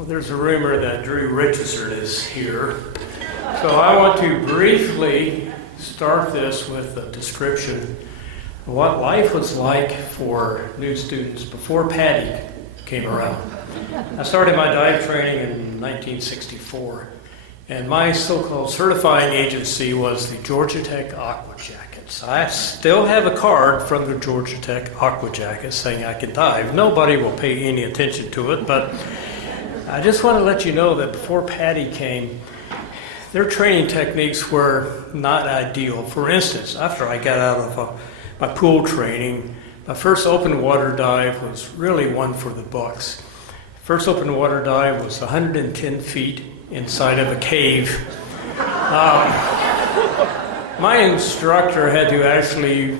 Well, there's a rumor that Drew Richardson is here. So I want to briefly start this with a description of what life was like for new students before PADI came around. I started my dive training in 1964, and my so-called certifying agency was the Georgia Tech Aqua Jackets. I still have a card from the Georgia Tech Aqua Jackets saying I can dive. Nobody will pay any attention to it, but I just want to let you know that before PADI came, their training techniques were not ideal. For instance, after I got out of my pool training, my first open water dive was really one for the books. First open water dive was 110 feet inside of a cave. My instructor had to actually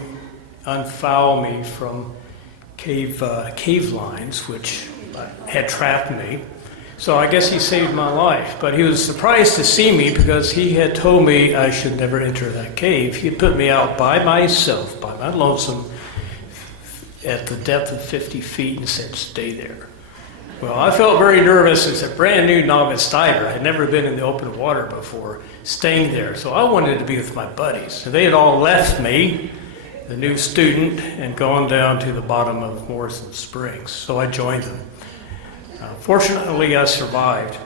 unfoul me from cave lines, which had trapped me. So I guess he saved my life, but he was surprised to see me because he had told me I should never enter that cave. He put me out by myself, by my lonesome, at the depth of 50 feet and said, stay there. Well, I felt very nervous as a brand new novice diver. I had never been in the open water before, staying there. So I wanted to be with my buddies. And they had all left me, the new student, and gone down to the bottom of Morrison Springs. So I joined them. Fortunately, I survived.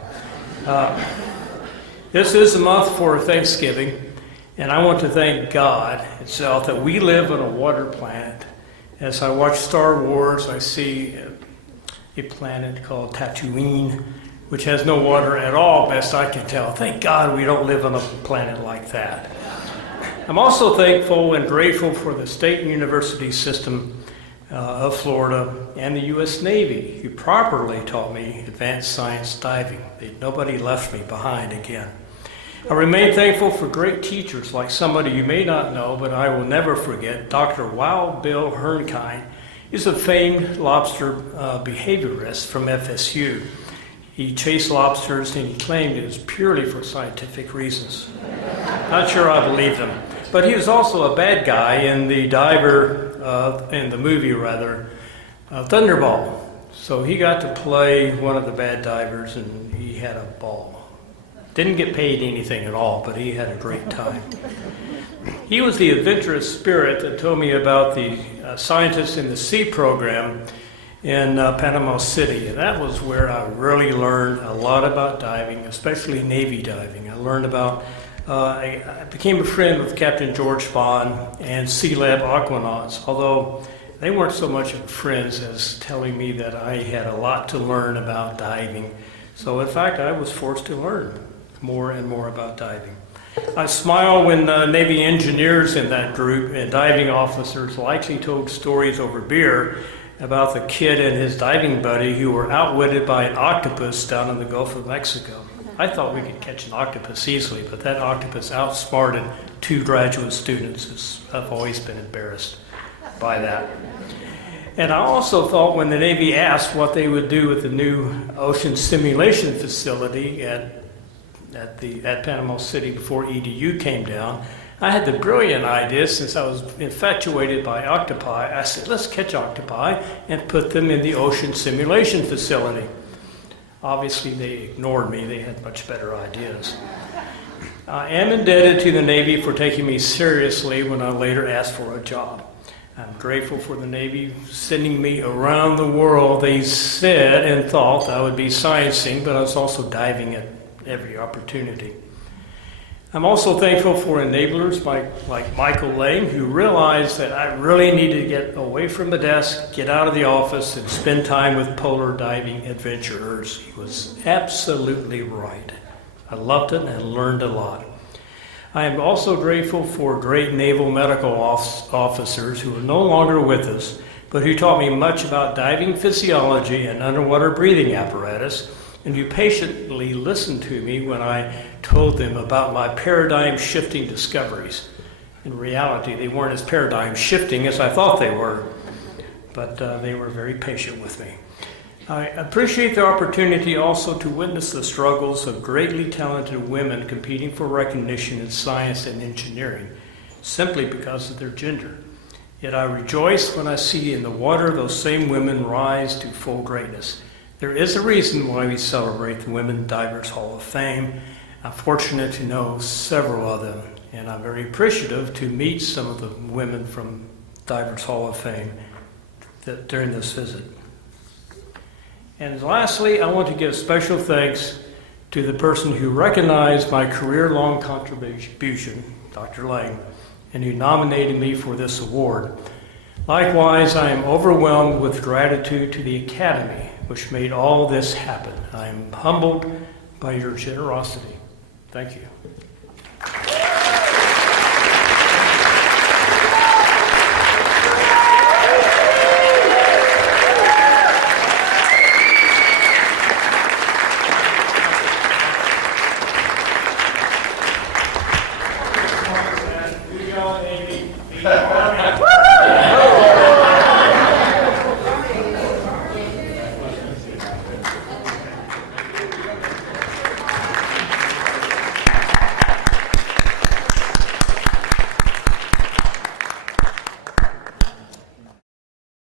This is the month for Thanksgiving, and I want to thank God itself that we live on a water planet. As I watch Star Wars, I see a planet called Tatooine, which has no water at all, best I can tell. Thank God we don't live on a planet like that. I'm also thankful and grateful for the state university system of Florida and the U.S. Navy, who properly taught me advanced science diving. Nobody left me behind again. I remain thankful for great teachers like somebody you may not know, but I will never forget, Dr. Wild Bill Hernkind. He's a famed lobster behaviorist from FSU. He chased lobsters and he claimed it was purely for scientific reasons. Not sure I believe him. But he was also a bad guy in the movie Thunderball. So he got to play one of the bad divers and he had a ball. Didn't get paid anything at all, but he had a great time. He was the adventurous spirit that told me about the scientists in the sea program in Panama City. And that was where I really learned a lot about diving, especially Navy diving. I learned about I became a friend with Captain George Bond and SeaLab Aquanauts, although they weren't so much friends as telling me that I had a lot to learn about diving. So in fact, I was forced to learn more and more about diving. I smile when Navy engineers in that group and diving officers likely told stories over beer about the kid and his diving buddy who were outwitted by an octopus down in the Gulf of Mexico. I thought we could catch an octopus easily, but that octopus outsmarted 2 graduate students. I've always been embarrassed by that. And I also thought when the Navy asked what they would do with the new ocean simulation facility at Panama City before EDU came down, I had the brilliant idea, since I was infatuated by octopi, I said, let's catch octopi and put them in the ocean simulation facility. Obviously, they ignored me. They had much better ideas. I am indebted to the Navy for taking me seriously when I later asked for a job. I'm grateful for the Navy sending me around the world. They said and thought I would be sciencing, but I was also diving at every opportunity. I'm also thankful for enablers like Michael Lang, who realized that I really needed to get away from the desk, get out of the office, and spend time with polar diving adventurers. He was absolutely right. I loved it and learned a lot. I am also grateful for great naval medical officers who are no longer with us, but who taught me much about diving physiology and underwater breathing apparatus, and who patiently listened to me when I told them about my paradigm-shifting discoveries. In reality, they weren't as paradigm-shifting as I thought they were, but they were very patient with me. I appreciate the opportunity also to witness the struggles of greatly talented women competing for recognition in science and engineering, simply because of their gender. Yet I rejoice when I see in the water those same women rise to full greatness. There is a reason why we celebrate the Women Divers Hall of Fame. I'm fortunate to know several of them, and I'm very appreciative to meet some of the women from Divers Hall of Fame during this visit. And lastly, I want to give special thanks to the person who recognized my career-long contribution, Dr. Lang, and who nominated me for this award. Likewise, I am overwhelmed with gratitude to the Academy, which made all this happen. I am humbled by your generosity. Thank you.